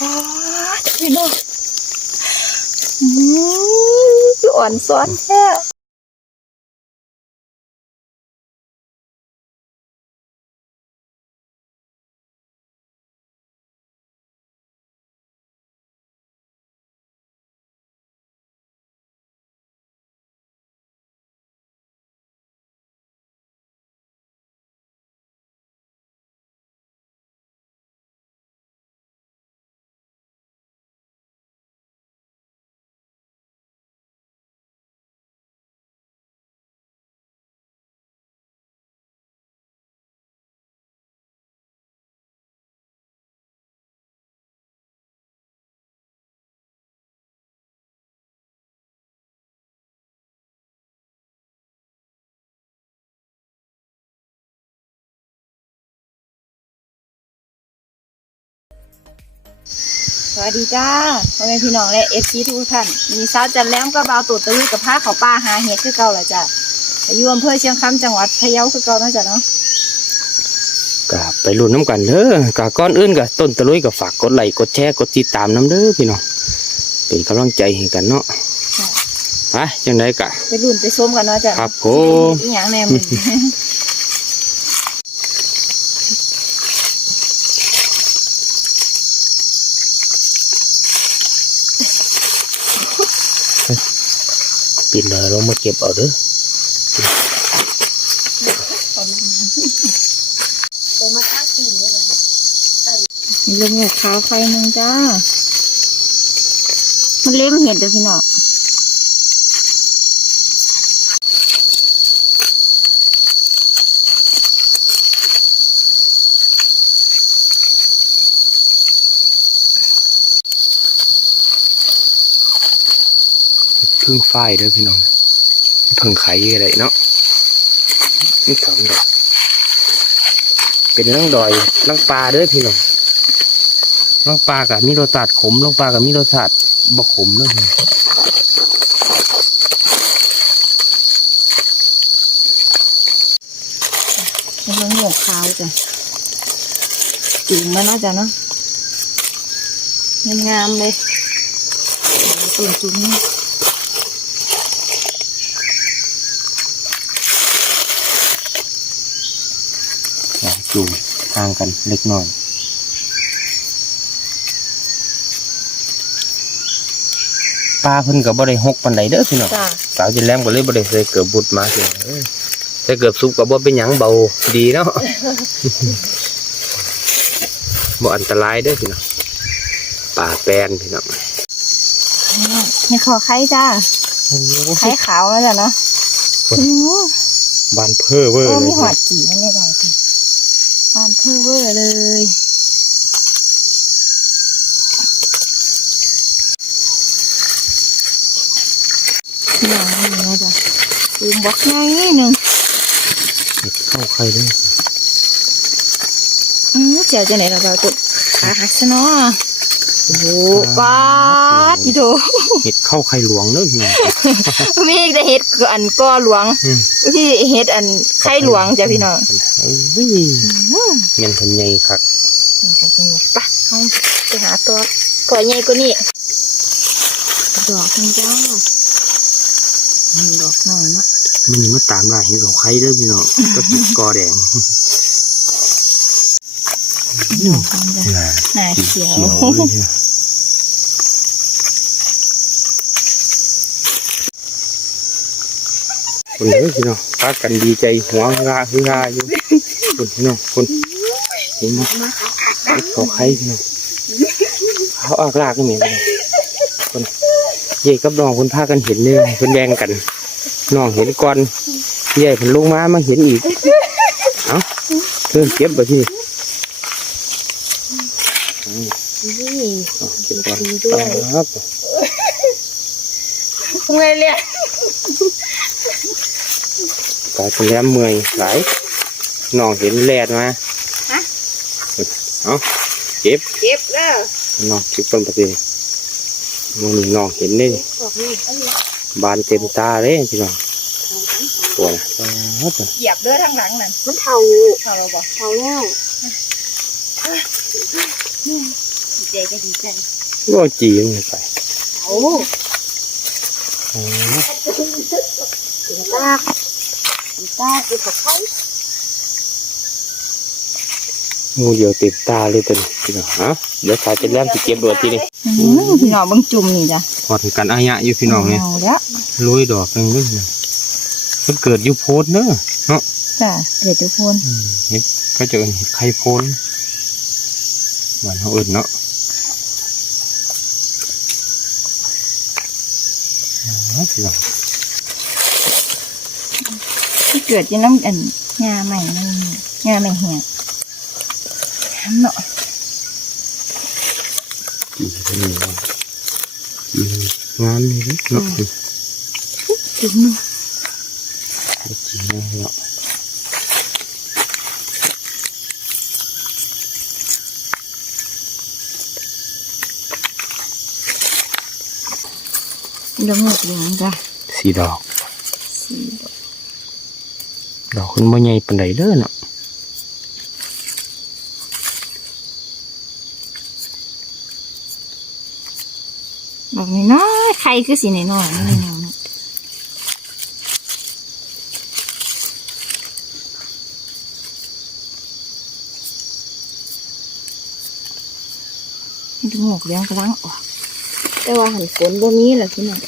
อ๋อพี่น้องอืมคืออ่อนซ้อนแค่ สวัสดีจ้าพ่อแม่พี่น้องและเอฟซีทุกท่าน มีสาวจันแหล้มก็บ่าวตูดตะลุยกับผ้าเขาวป้าหาเห็ดคือเก่าแหละจ้ะอยู่อำเภอเชียงคำจังหวัดพะเยาคือเก่าเนาะจ้ะเนาะก็ไปลุ้นน้ำกันเด้อกะก้อนอื่นก็ต้นตะลุยก็ฝากกดไลค์กดแชร์กดติดตามน้ำเด้อพี่น้องเป็นกำลังใจให้กันเนาะไปจังไดกะไปรุ่นไปส้มกันเนาะจ้ะครับผมอีหยังแน่มึง ปิดเลยลงมาเก็บเอาเด้อไปมาข้างตีนด้วยกันมีลงหัวขาวไฟหนึ่งจ้า มันเล้มเห็ดเด้อพี่น้อง พึ่งฝ้ายเด้อพี่น้องเพิ่งไข่อะไรเนาะนี่สองดอกเป็นลังดอยลังปลาเด้อพี่น้องลังปลากับมีรสชาติขมลังปลากับมีรสชาติบ่ขมเด้อพี่น้องมันลงหัวขาวจ้ะจุ่มมาเนาะจ้ะเนาะงามๆเลยตุ่มจุ่มนี่ ส องจุ่มห่างกันเล็กน้อยปลาเพิ่นกับบ่ได้หกปันใดเด้อพี่น้องจ้าสาวจินแหลมก็เลยบ่ได้ใส่เกือบบุดมาพี่น้องเอ้ยใส่เกือบซุปก็บ่เป็นหยังเบาดีเนาะ บ่อันตรายเด้อพี่น้องป่าแปลนพี่น้องนี่ขอไข่จ้าโอ้ไข่ขาวแล้วจ้ะเนาะอืมบานเพ้อเวอร์โอ้เลมียหัวจีนั่นเองก่อน สิบานเพอเวอร์เลยอย่างนี้นะจ๊ะลืมบอกง่ายนิดนึงเข้าใครเด้ออืมเจียวจะไหนเราเราตุ๊กขาหักซะเนาะ โอ้โหปาดอีโดเห็ดเข้าใครหลวงเด้อพี่น้อง มีแต่เห็ดกอันก้อหลวงอืม ที่เห็ดอันไข่หลวงจ้ะพี่น้องโอ้ยอืมเงินเพิ่นใหญ่คักนี่ค่ะเป็นไงปะเอาไปหาตัวก่อยใหญ่กว่านี้ดอกนึงจ้านี่ดอกหน่อยเนาะมันนี่มาตามล่าเห็ดเขาใครเด้อพี่น้องก็ติดกอแดง ดอกนึงจ้ะน่ะหน้าสีเขียว เขียวเลยเนี่ยคนเด้อพี่น้องพากันดีใจหัวงาฮือฮาอยู่คนพี่น้องคนเห็นไหมเขาใครพี่น้องเขาอากลากกันเหม็นเลยคนเย่กับน้องคนพากันเห็นเลยคนแย่งกันน้องเห็นก่อนใหญ่ผนลงมามาเห็นอีกเอ้าเริ่มเก็บไปที่นี่ นี่ เก็บก่อนดีด้วย ครับทำไงเนี่ยกายเป็นแรมเมื่อยหลายน้องเห็นแลดมาเอาเก็บเก็บแล้วน้องเก็บต้นปฏิมันน้องเห็นนี่บานเต็มตาเลยพี่น้องปวดเหยียบเด้อทางหลังนั่นมันเทาเท่าเราบอกเทาแล้ว ดดีใจก็ดีใจก็จีนไปโอ้อ๋อถึงตาถึงตาคือกับเขางูเดียวเต็มตาเลยตัวนี้พี่น้องฮะเดี๋ยวสาวจะแล่มสิเก็บรวดทีนี้พี่น้องเบังจุ่มนี่จ้ะหอดกันอายะอยู่พี่น้องเนี่ยเอาแล้วลุยดอกหนึงด้วยนะมันเกิดอยู่โพดเนอะเนาะจ้ะเกิดทุกคนอืมเห็ดก็จะเอิ้นเห็ดไข่โพนหวานเขาเอิญเนาะอ๋อ พี่น้องที่เกิดอยี่น้ำอันงาใหม่นั่นงาใหม่เหี่ยทำเนาะจีเป็นยังไงจีงามนี่เด้อเนาะจุ่มเนาะจีงามเนาะ เรื่องหมดเหลืองจ้ะสีดอกสีดอกคุณบ่ใหญ่ปานใดเด้อเนาะดอกน้อยๆใครคือสีน้อยๆนี่น้องเนาะดูหมวกเหลี้ยงกำลังออก แต่ว่าหันฝนบ่มีแหละพี่น้อง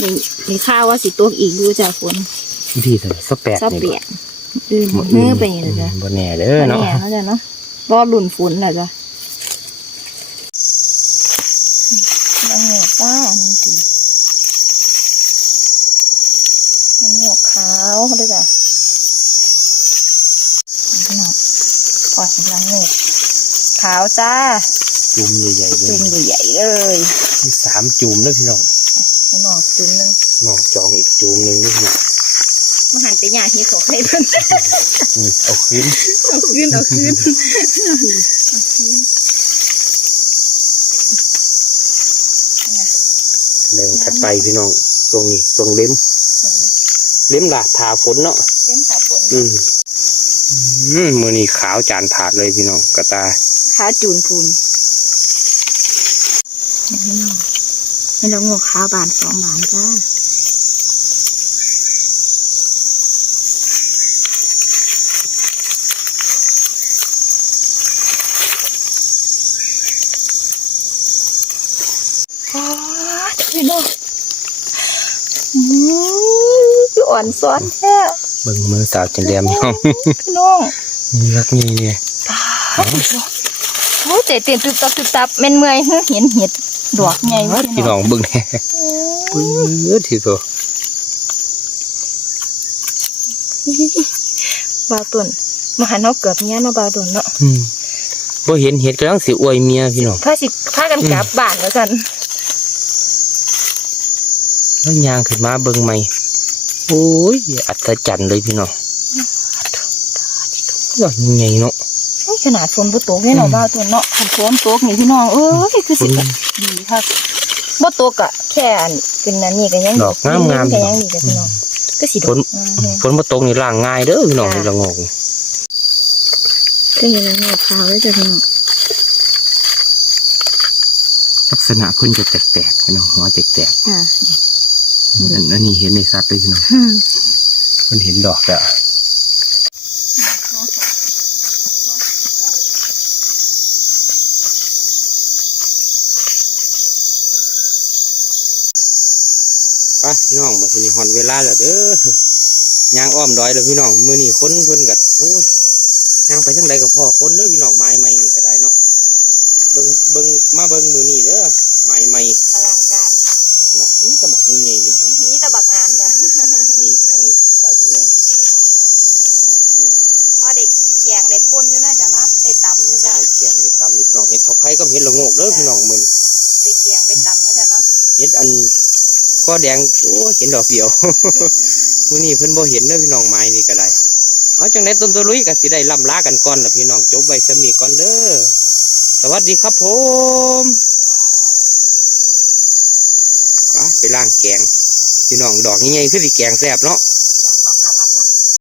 นี่มีข้าวว่าสิตกอีกดูจ้ะฝนดีเลยสักแปดชอบนี่เปลี่ยนอื่นเนื้อไปอย่างเลยจ้ะบ่แน่เด้อเนาะแน่เขาจะเนาะรอลุ่นฝนแหละจ้ะดังหมวกป้าน้องจริงดังหมวกขาวเขาด้วยจ้ะพี่น้องปล่อยดังหมวกขาวจ้า จุ่มใหญ่ๆเลจุ่ยมใหญ่ๆเลยมีสามจุ่มเด้อพี่น้องพี่น้องจุ่มหนึงน้องจองอีกจุ่มหนึงเด้อพี่น้องมาหันไปหยาเฮียของใครเพิ่นนี่เอาขึ้นเอาคืนเอาคืนแบ่งกันไปพี่น้องตรงนี้ตรงเล็มส่งดิเล็มหลาดทาฝนเนาะเต็มขาฝนอืมอืมมือนี้ขาวจานผาดเลยพี่น้องกระตายขาจูนปูนพี่น้อง ไม่ต้องงกขาบานสองบานจ้าว้าพี่น้องอืมคืออ่อนซ้อนแท้เบิ่งมือสาวจันแหลมพี่น้องพี่น้องนี่รักนี่เนี่ยโอ้ใจเต้นตึบตับตึบตับแม่นเมื่อยเฮ้อเห็นเห็ด ดอกใหญ่เว้ยพี่น้องเบิ่งแน่อืมปื้ดที่สุดบาวตุนมาหันเนาะเกือบเนี้ยเนาะบาวตุนเนาะอืมบ่เห็นเห็ดกำลังสิอวยเมียพี่น้องพาสิพากันกลับบ้านแล้วกันแล้วยางขึ้นมาเบิ่งใหม่โอ้ยอัศจรรย์เลยพี่น้องว่าใหญ่เนาะโอ้ย ขนาดฝนบ่ตกเลยเนาะอืมบาวตุนเนาะคันฝนตกนี่พี่น้องเอ้ยคือสิดีค่ะบ่ตกอะแค่อันเป็นอันนี้ก็ยังดอกงามงามก็ยังดีจ้ะพี่น้องก็สิดฝอกนงามแฮงฝนมาตกนี่ล่างง่ายเด้อพี่น้องนี่ละงอกก็เห็นแล้วเงาขาวเลยจ้ะพี่น้องลักษณะเพิ่นจะแตกๆพี่น้องหัวแตกอ่าๆอันอันนี้เห็นในสัตว์เลยพี่น้องเพิ่นเห็นดอกแล้ว ไปพี่น้องบัดนี้ฮอนเวลาแล้วเด้อย่างอ้อมดอยแล้วพี่น้องมือนี่คนเพิ่นกัดโอ้ยทางไปทางใดกับพ่อคนเด้อพี่น้องไม้ใหม่นี่ก็ได้เนาะเบิ้งเบิ้งมาเบิ้งมือนี่เด้อ ก็แดงโอ้เห็นดอกเดียวมื้อนี้เพิ่นบ่เห็นเด้อพี่น้องไม้นี่ก็ได้เอาจังไดต้นตัวลุยก็สิได้ล่ำลากันก่อนล่ะพี่น้องจบไว้สำนี้ก่อนเด้อสวัสดีครับผมไปล้างแกงพี่น้องดอกใหญ่ๆคือสิแกงแซ่บเนาะ